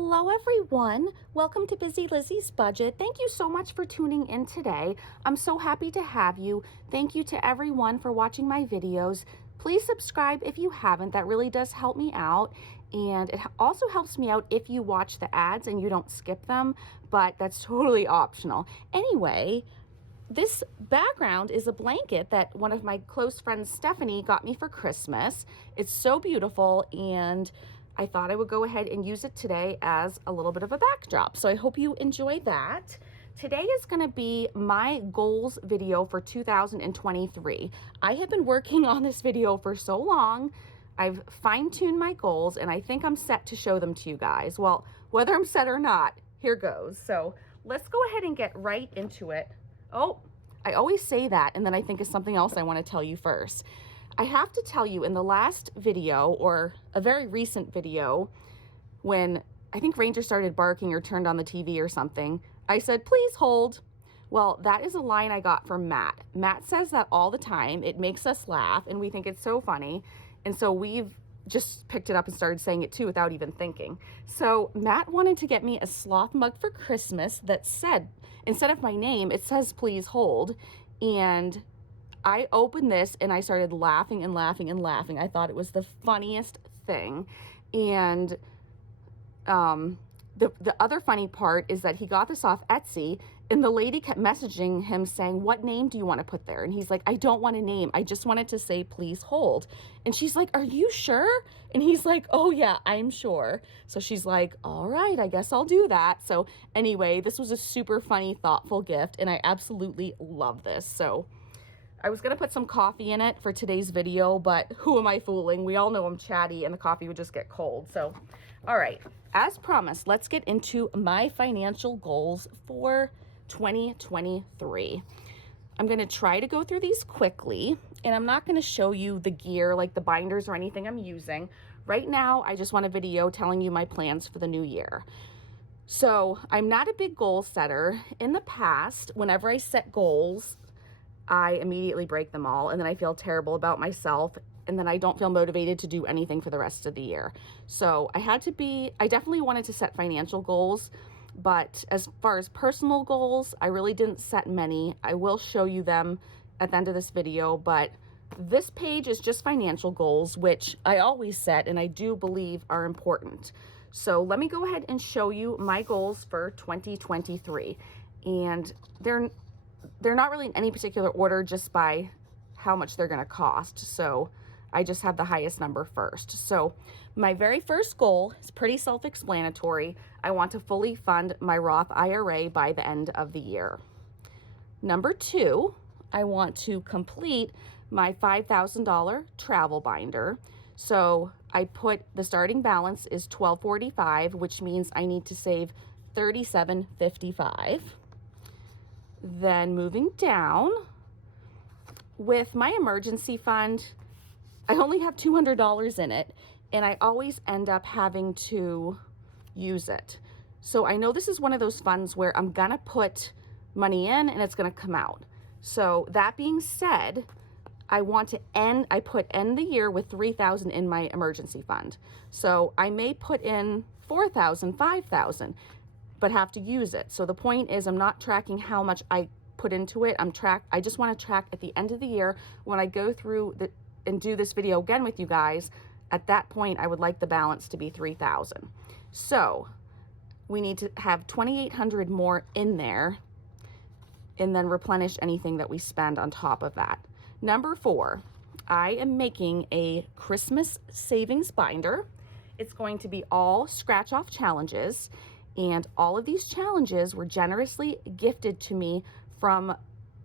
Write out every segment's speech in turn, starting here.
Hello everyone, welcome to Busy Lizzie's Budget. Thank you so much for tuning in today. I'm so happy to have you. Thank you to everyone for watching my videos. Please subscribe if you haven't, that really does help me out. And it also helps me out if you watch the ads and you don't skip them, but that's totally optional. Anyway, this background is a blanket that one of my close friends, Stephanie, got me for Christmas. It's so beautiful, and I thought I would go ahead and use it today as a little bit of a backdrop. So I hope you enjoy that. Today is going to be my goals video for 2023. I have been working on this video for so long. I've fine-tuned my goals, and I think I'm set to show them to you guys. Well, whether I'm set or not, here goes. So let's go ahead and get right into it. Oh, I always say that, and then I think of something else I want to tell you first. I have to tell you, in the last video, or a very recent video, when I think Ranger started barking or turned on the TV or something, I said, please hold. Well, that is a line I got from Matt. Matt says that all the time. It makes us laugh, and we think it's so funny. And so we've just picked it up and started saying it too without even thinking. So Matt wanted to get me a sloth mug for Christmas that said, instead of my name, it says please hold. And I opened this and I started laughing and laughing and laughing. I thought it was the funniest thing. And the other funny part is that he got this off Etsy, and the lady kept messaging him saying, what name do you want to put there? And he's like, I don't want a name. I just wanted to say, please hold. And she's like, are you sure? And he's like, oh yeah, I'm sure. So she's like, all right, I guess I'll do that. So anyway, this was a super funny, thoughtful gift, and I absolutely love this. So I was going to put some coffee in it for today's video, but who am I fooling? We all know I'm chatty and the coffee would just get cold. So, all right, as promised, let's get into my financial goals for 2023. I'm going to try to go through these quickly, and I'm not going to show you the gear, like the binders or anything I'm using. Right now, I just want a video telling you my plans for the new year. So I'm not a big goal setter. In the past, whenever I set goals, I immediately break them all, and then I feel terrible about myself, and then I don't feel motivated to do anything for the rest of the year. So I definitely wanted to set financial goals, but as far as personal goals, I really didn't set many. I will show you them at the end of this video, but this page is just financial goals, which I always set and I do believe are important. So let me go ahead and show you my goals for 2023. And they're not really in any particular order, just by how much they're going to cost. So I just have the highest number first. So my very first goal is pretty self-explanatory. I want to fully fund my Roth IRA by the end of the year. Number 2, I want to complete my $5,000 travel binder. So I put the starting balance is $1,245, which means I need to save $37.55. Then moving down, with my emergency fund, I only have $200 in it, and I always end up having to use it. So I know this is one of those funds where I'm gonna put money in and it's gonna come out. So that being said, I put end the year with $3,000 in my emergency fund. So I may put in $4,000, $5,000, but have to use it. So the point is, I'm not tracking how much I put into it. I just want to track at the end of the year when I go through and do this video again with you guys. At that point, I would like the balance to be $3,000. So we need to have $2,800 more in there, and then replenish anything that we spend on top of that. Number 4, I am making a Christmas savings binder. It's going to be all scratch off challenges. And all of these challenges were generously gifted to me from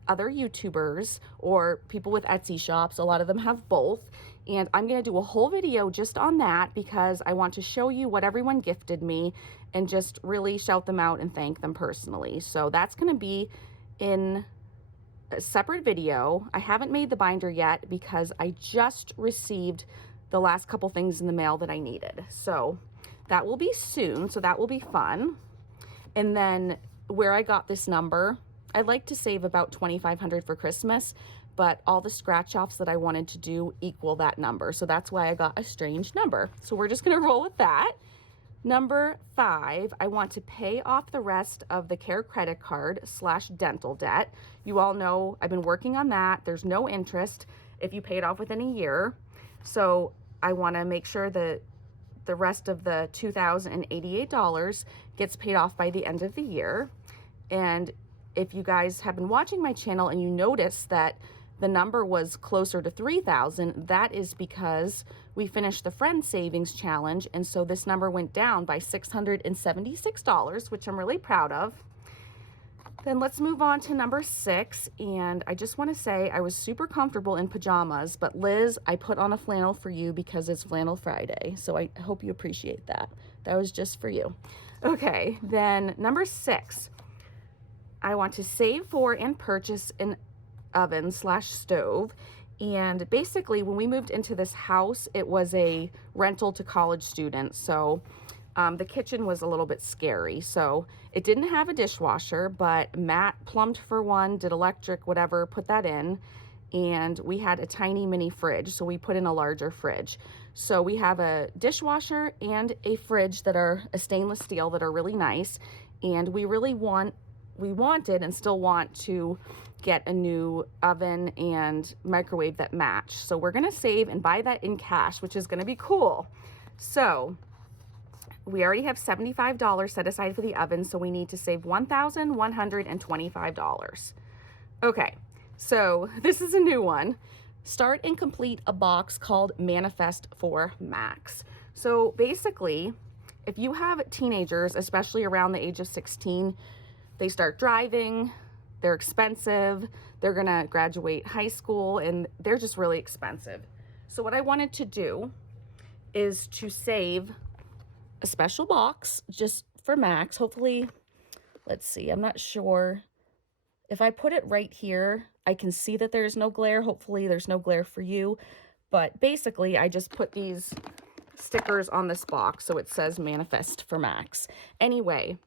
other YouTubers or people with Etsy shops. A lot of them have both. And I'm going to do a whole video just on that, because I want to show you what everyone gifted me and just really shout them out and thank them personally. So that's going to be in a separate video. I haven't made the binder yet because I just received the last couple things in the mail that I needed. So that will be soon, so that will be fun. And then where I got this number, I'd like to save about $2,500 for Christmas, but all the scratch offs that I wanted to do equal that number. So that's why I got a strange number. So we're just gonna roll with that. Number 5, I want to pay off the rest of the Care credit card / dental debt. You all know I've been working on that. There's no interest if you pay it off within a year. So I want to make sure that the rest of the $2,088 gets paid off by the end of the year. And if you guys have been watching my channel and you notice that the number was closer to 3,000, that is because we finished the Friend Savings Challenge, and so this number went down by $676, which I'm really proud of. Then let's move on to number 6, and I just want to say I was super comfortable in pajamas, but Liz, I put on a flannel for you because it's Flannel Friday, so I hope you appreciate that. That was just for you. Okay, then number 6, I want to save for and purchase an oven / stove. And basically when we moved into this house, it was a rental to college students, so the kitchen was a little bit scary. So it didn't have a dishwasher, but Matt plumbed for one, did electric, whatever, put that in. And we had a tiny mini fridge, so we put in a larger fridge. So we have a dishwasher and a fridge that are a stainless steel that are really nice. And we wanted and still want to get a new oven and microwave that match. So we're gonna save and buy that in cash, which is gonna be cool. So we already have $75 set aside for the oven, so we need to save $1,125. Okay, so this is a new one. Start and complete a box called Manifest for Max. So basically, if you have teenagers, especially around the age of 16, they start driving, they're expensive, they're gonna graduate high school, and they're just really expensive. So what I wanted to do is to save a special box just for Max. Hopefully, let's see, I'm not sure. If I put it right here, I can see that there's no glare. Hopefully there's no glare for you. But basically, I just put these stickers on this box so it says Manifest for Max. Anyway,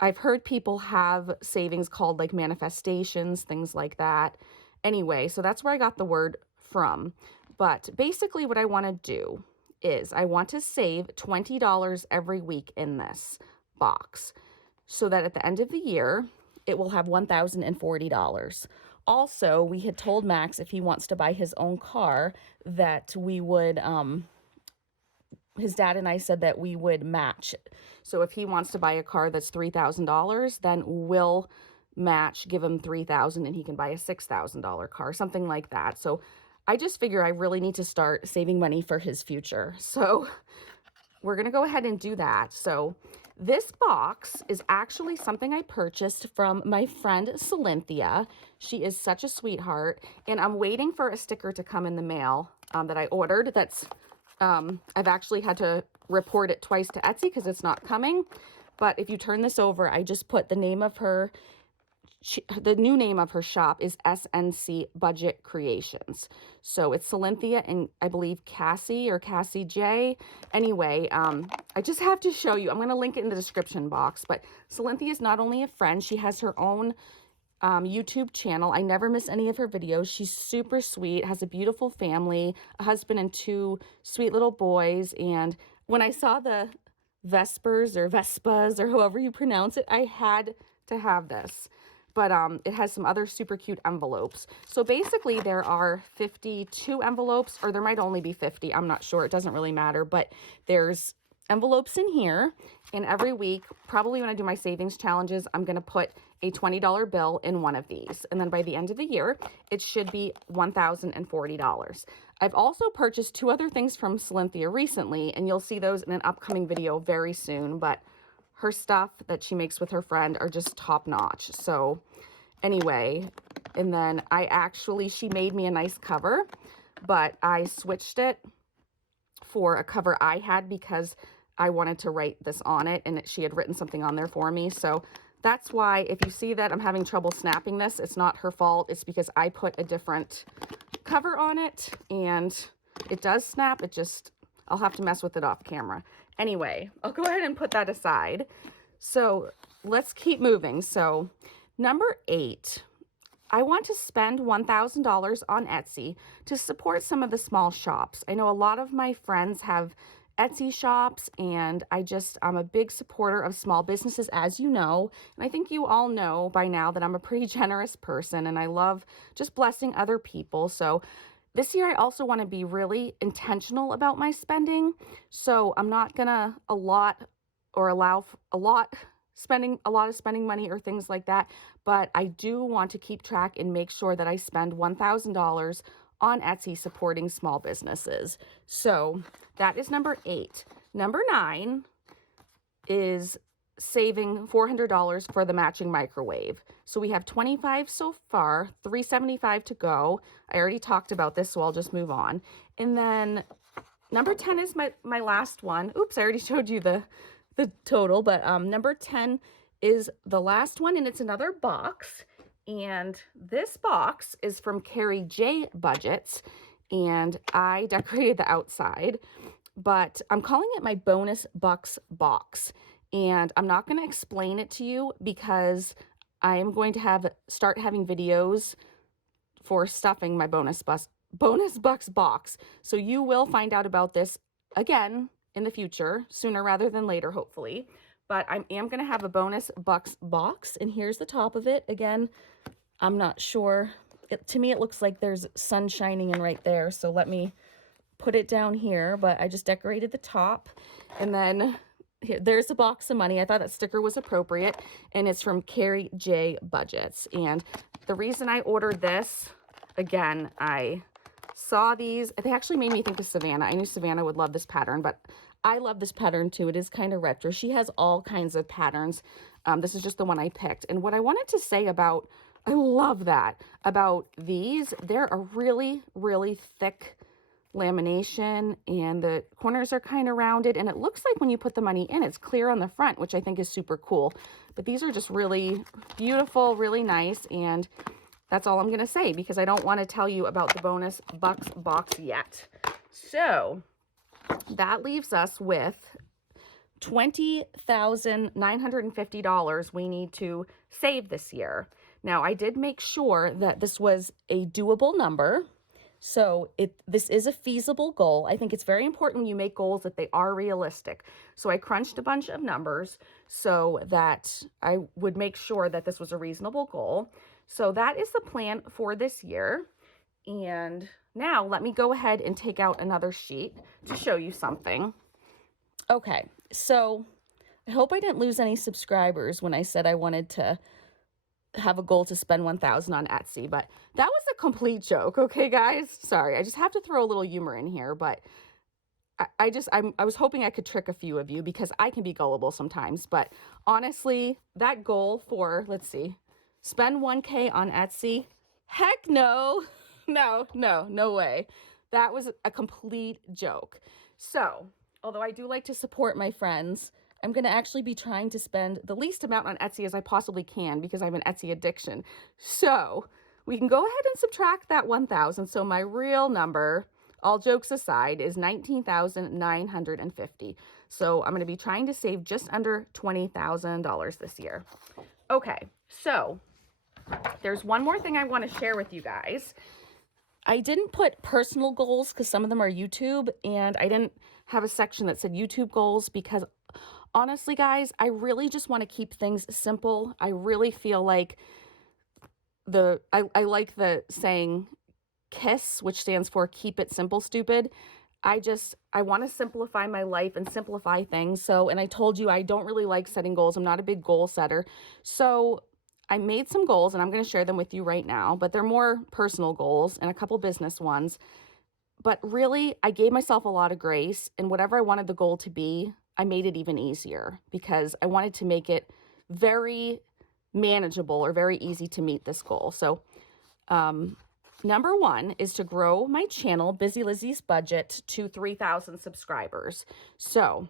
I've heard people have savings called like manifestations, things like that. Anyway, so that's where I got the word from. But basically what I want to do is I want to save $20 every week in this box so that at the end of the year, it will have $1,040. Also, we had told Max if he wants to buy his own car that we would, his dad and I said that we would match it. So if he wants to buy a car that's $3,000, then we'll match, give him $3,000 and he can buy a $6,000 car, something like that. So I just figure I really need to start saving money for his future. So we're going to go ahead and do that. So this box is actually something I purchased from my friend Cynthia. She is such a sweetheart, and I'm waiting for a sticker to come in the mail that I ordered. That's I've actually had to report it twice to Etsy because it's not coming. But if you turn this over, I just put the name of her, the new name of her shop is SNC Budget Creations. So it's Cynthia and I believe Cassie or Cassie J. Anyway, I just have to show you. I'm going to link it in the description box. But Cynthia is not only a friend, she has her own YouTube channel. I never miss any of her videos. She's super sweet, has a beautiful family, a husband and 2 sweet little boys. And when I saw the Vespers or Vespas or however you pronounce it, I had to have this. But it has some other super cute envelopes. So basically there are 52 envelopes, or there might only be 50. I'm not sure. It doesn't really matter. But there's envelopes in here, and every week, probably when I do my savings challenges, I'm going to put a $20 bill in one of these. And then by the end of the year, it should be $1,040. I've also purchased 2 other things from Cynthia recently, and you'll see those in an upcoming video very soon. But her stuff that she makes with her friend are just top notch. So anyway, and then she made me a nice cover, but I switched it for a cover I had because I wanted to write this on it, and she had written something on there for me. So that's why if you see that I'm having trouble snapping this, it's not her fault. It's because I put a different cover on it, and it does snap. I'll have to mess with it off camera. Anyway, I'll go ahead and put that aside. So let's keep moving. So number 8, I want to spend $1,000 on Etsy to support some of the small shops. I know a lot of my friends have Etsy shops, and I'm a big supporter of small businesses, as you know. And I think you all know by now that I'm a pretty generous person and I love just blessing other people. So this year I also want to be really intentional about my spending. So I'm not gonna allow spending a lot of spending money or things like that, but I do want to keep track and make sure that I spend $1,000 on Etsy supporting small businesses. So that is number 8. Number 9 is saving $400 for the matching microwave. So we have 25 so far, 375 to go. I already talked about this, so I'll just move on. And then number 10 is my last one. Oops, I already showed you the total, but number 10 is the last one, and it's another box. And this box is from Carrie J Budgets, and I decorated the outside, but I'm calling it my bonus bucks box. And I'm not going to explain it to you because I am going to start having videos for stuffing my bonus bucks box. So you will find out about this again in the future, sooner rather than later, hopefully. But I am going to have a bonus bucks box, and here's the top of it. Again, I'm not sure. To me, it looks like there's sun shining in right there. So let me put it down here, but I just decorated the top. And then there's a box of money. I thought that sticker was appropriate, and it's from Carrie J Budgets. And the reason I ordered this, again, I saw these. They actually made me think of Savannah. I knew Savannah would love this pattern, but I love this pattern too. It is kind of retro. She has all kinds of patterns. This is just the one I picked. And what I wanted to say about, I love that, about these, they're a really, really thick lamination, and the corners are kind of rounded, and it looks like when you put the money in, it's clear on the front, which I think is super cool. But these are just really beautiful, really nice, and that's all I'm going to say because I don't want to tell you about the bonus bucks box yet. So that leaves us with $20,950 we need to save this year. Now, I did make sure that this was a doable number. So this is a feasible goal. I think it's very important when you make goals that they are realistic. So I crunched a bunch of numbers so that I would make sure that this was a reasonable goal. So that is the plan for this year. And now let me go ahead and take out another sheet to show you something. Okay, so I hope I didn't lose any subscribers when I said I wanted to have a goal to spend 1,000 on Etsy, but that was a complete joke. Okay, guys, sorry. I just have to throw a little humor in here, but I was hoping I could trick a few of you because I can be gullible sometimes. But honestly, that goal for, let's see, spend 1K on Etsy, heck no, no way. That was a complete joke. So, although I do like to support my friends, I'm going to actually be trying to spend the least amount on Etsy as I possibly can because I have an Etsy addiction. So we can go ahead and subtract that 1,000. So my real number, all jokes aside, is $19,950. So I'm going to be trying to save just under $20,000 this year. Okay, so there's one more thing I want to share with you guys. I didn't put personal goals because some of them are YouTube, and I didn't have a section that said YouTube goals because honestly, guys, I really just want to keep things simple. I really feel like I like the saying KISS, which stands for keep it simple, stupid. I want to simplify my life and simplify things. So, and I told you I don't really like setting goals. I'm not a big goal setter. So I made some goals and I'm going to share them with you right now, but they're more personal goals and a couple business ones. But really, I gave myself a lot of grace, and whatever I wanted the goal to be, I made it even easier because I wanted to make it very manageable or very easy to meet this goal. So, number 1 is to grow my channel, Busy Lizzy's Budget, to 3,000 subscribers. So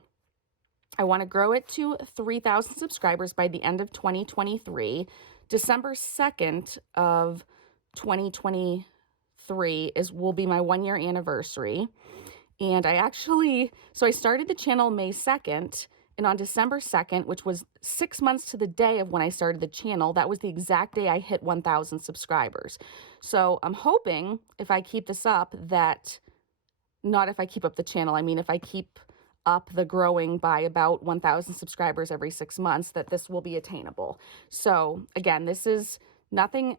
I want to grow it to 3,000 subscribers by the end of 2023. December 2nd of 2023 will be my 1-year anniversary. And I started the channel May 2nd, and on December 2nd, which was 6 months to the day of when I started the channel, that was the exact day I hit 1,000 subscribers. So I'm hoping if I keep this up not if I keep up the channel, I mean if I keep up the growing by about 1,000 subscribers every 6 months, that this will be attainable. So again, this is nothing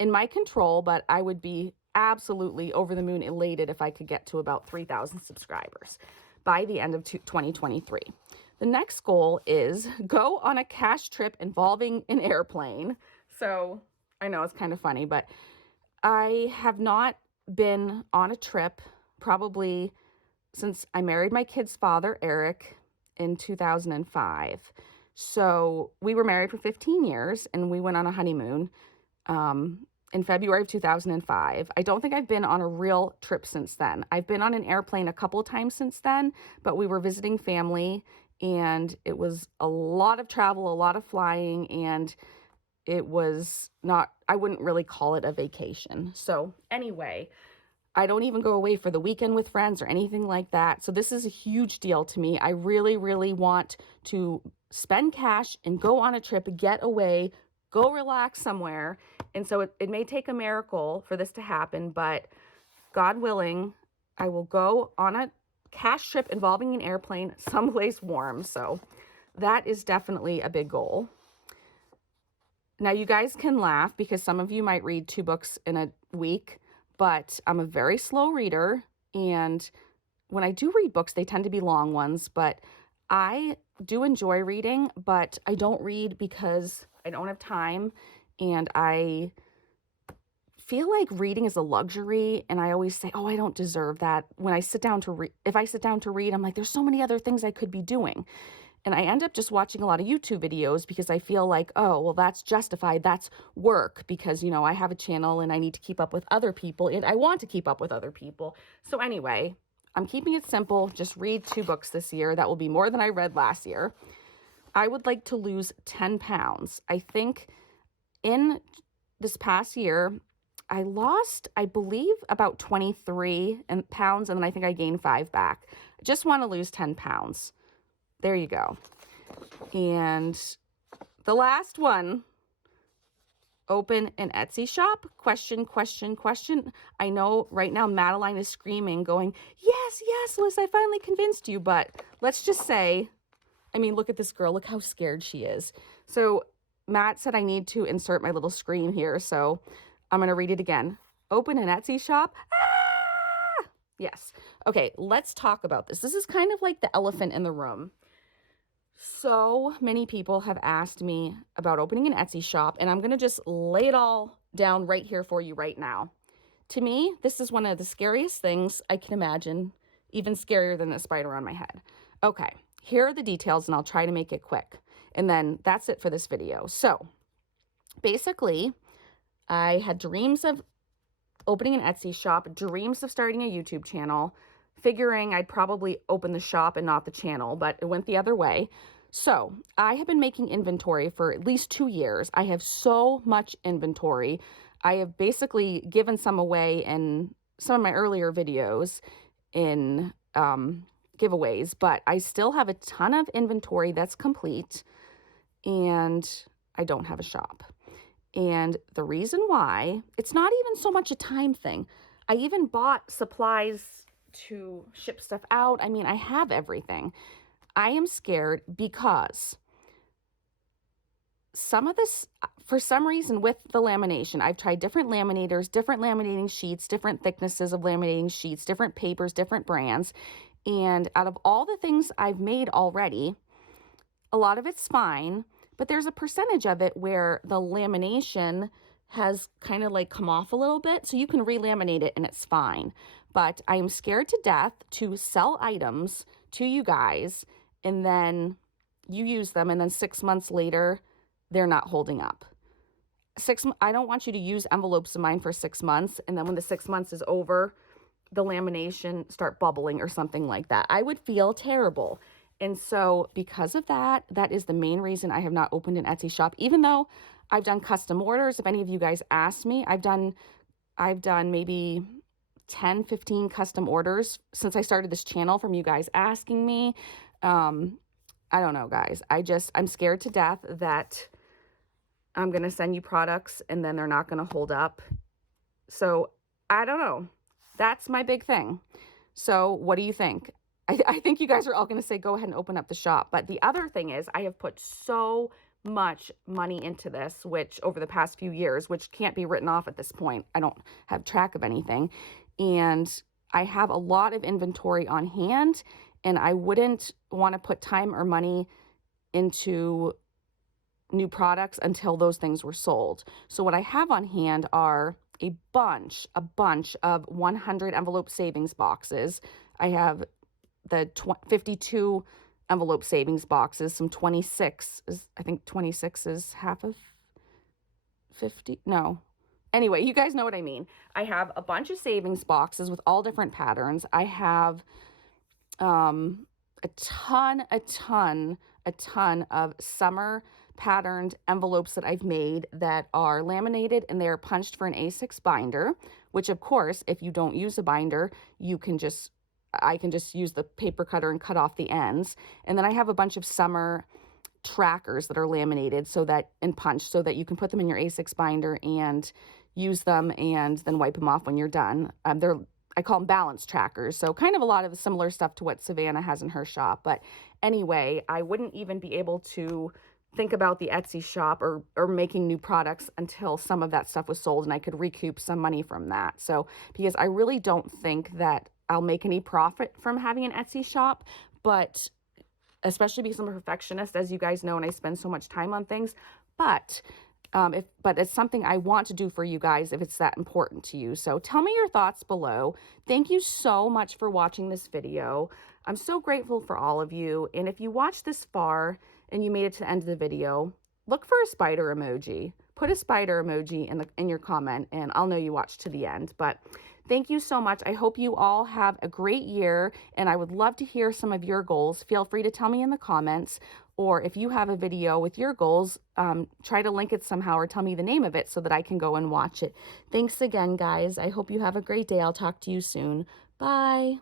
in my control, but I would be absolutely over the moon elated if I could get to about 3,000 subscribers by the end of 2023. The next goal is go on a cash trip involving an airplane. So I know it's kind of funny, but I have not been on a trip probably since I married my kid's father, Eric, in 2005. So we were married for 15 years and we went on a honeymoon in February of 2005. I don't think I've been on a real trip since then. I've been on an airplane a couple of times since then, but we were visiting family and it was a lot of travel, a lot of flying, and it was not, I wouldn't really call it a vacation. So anyway, I don't even go away for the weekend with friends or anything like that. So this is a huge deal to me. I really, really want to spend cash and go on a trip, get away, go relax somewhere. And so it may take a miracle for this to happen, but God willing, I will go on a cash trip involving an airplane someplace warm. So that is definitely a big goal. Now you guys can laugh because some of you might read 2 books in a week, but I'm a very slow reader. And when I do read books, they tend to be long ones, but I do enjoy reading, but I don't read because I don't have time. And I feel like reading is a luxury. And I always say, oh, I don't deserve that. When I sit down to read, if I sit down to read, I'm like, there's so many other things I could be doing. And I end up just watching a lot of YouTube videos because I feel like, oh, well, that's justified. That's work because, you know, I have a channel and I need to keep up with other people and I want to keep up with other people. So anyway, I'm keeping it simple. Just read 2 books this year. That will be more than I read last year. I would like to lose 10 pounds. I think in this past year, I lost, I believe, about 23 pounds, and then I think I gained 5 back. I just want to lose 10 pounds. There you go. And the last one, open an Etsy shop? Question, question, question. I know right now Madeline is screaming, going, yes, yes, Liz, I finally convinced you. But let's just say, I mean, look at this girl. Look how scared she is. So Matt said I need to insert my little scream here. So I'm going to read it again. Open an Etsy shop? Ah! Yes. Okay, let's talk about this. This is kind of like the elephant in the room. So many people have asked me about opening an Etsy shop, and I'm going to just lay it all down right here for you right now. To me, this is one of the scariest things I can imagine, even scarier than the spider on my head. Okay, here are the details, and I'll try to make it quick. And then that's it for this video. So basically, I had dreams of opening an Etsy shop, dreams of starting a YouTube channel, figuring I'd probably open the shop and not the channel, but it went the other way. So I have been making inventory for at least 2 years. I have so much inventory. I have basically given some away in some of my earlier videos in giveaways, but I still have a ton of inventory that's complete and I don't have a shop. And the reason why, it's not even so much a time thing. I even bought supplies to ship stuff out. I mean, I have everything. I am scared because some of this, for some reason with the lamination, I've tried different laminators, different laminating sheets, different thicknesses of laminating sheets, different papers, different brands. And out of all the things I've made already, a lot of it's fine, but there's a percentage of it where the lamination has kind of like come off a little bit. So you can relaminate it and it's fine. But I am scared to death to sell items to you guys and then you use them and then 6 months later, they're not holding up. I don't want you to use envelopes of mine for 6 months and then when the 6 months is over, the lamination start bubbling or something like that. I would feel terrible. And so because of that, that is the main reason I have not opened an Etsy shop, even though I've done custom orders. If any of you guys asked me, I've done maybe 10, 15 custom orders since I started this channel from you guys asking me. I don't know, guys. I'm scared to death that I'm going to send you products and then they're not going to hold up. So I don't know. That's my big thing. So what do you think? I think you guys are all going to say, go ahead and open up the shop. But the other thing is I have put so much money into this, which over the past few years, which can't be written off at this point. I don't have track of anything. And I have a lot of inventory on hand, and I wouldn't want to put time or money into new products until those things were sold. So what I have on hand are a bunch of 100 envelope savings boxes. I have the 52 envelope savings boxes, some 26 is, I think 26 is half of 50. No. Anyway, you guys know what I mean. I have a bunch of savings boxes with all different patterns. I have a ton of summer patterned envelopes that I've made that are laminated and they're punched for an A6 binder, which of course, if you don't use a binder, I can just use the paper cutter and cut off the ends. And then I have a bunch of summer trackers that are laminated and punched so that you can put them in your A6 binder and use them and then wipe them off when you're done. I call them balance trackers. So kind of a lot of the similar stuff to what Savannah has in her shop. But anyway, I wouldn't even be able to think about the Etsy shop or making new products until some of that stuff was sold and I could recoup some money from that. So because I really don't think that I'll make any profit from having an Etsy shop, but especially because I'm a perfectionist, as you guys know, and I spend so much time on things. But it's something I want to do for you guys if it's that important to you. So tell me your thoughts below. Thank you so much for watching this video. I'm so grateful for all of you. And if you watched this far and you made it to the end of the video, look for a spider emoji. Put a spider emoji in your comment and I'll know you watched to the end. But thank you so much. I hope you all have a great year and I would love to hear some of your goals. Feel free to tell me in the comments, or if you have a video with your goals, try to link it somehow or tell me the name of it so that I can go and watch it. Thanks again, guys. I hope you have a great day. I'll talk to you soon. Bye.